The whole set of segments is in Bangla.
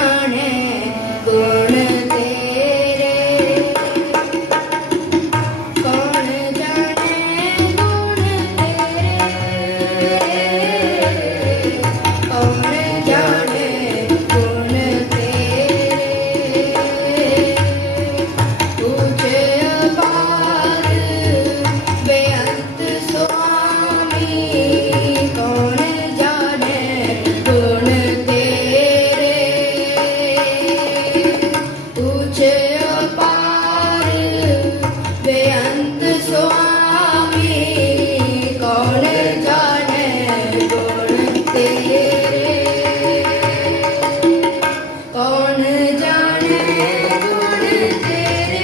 காண तेरे तेरे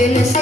Él es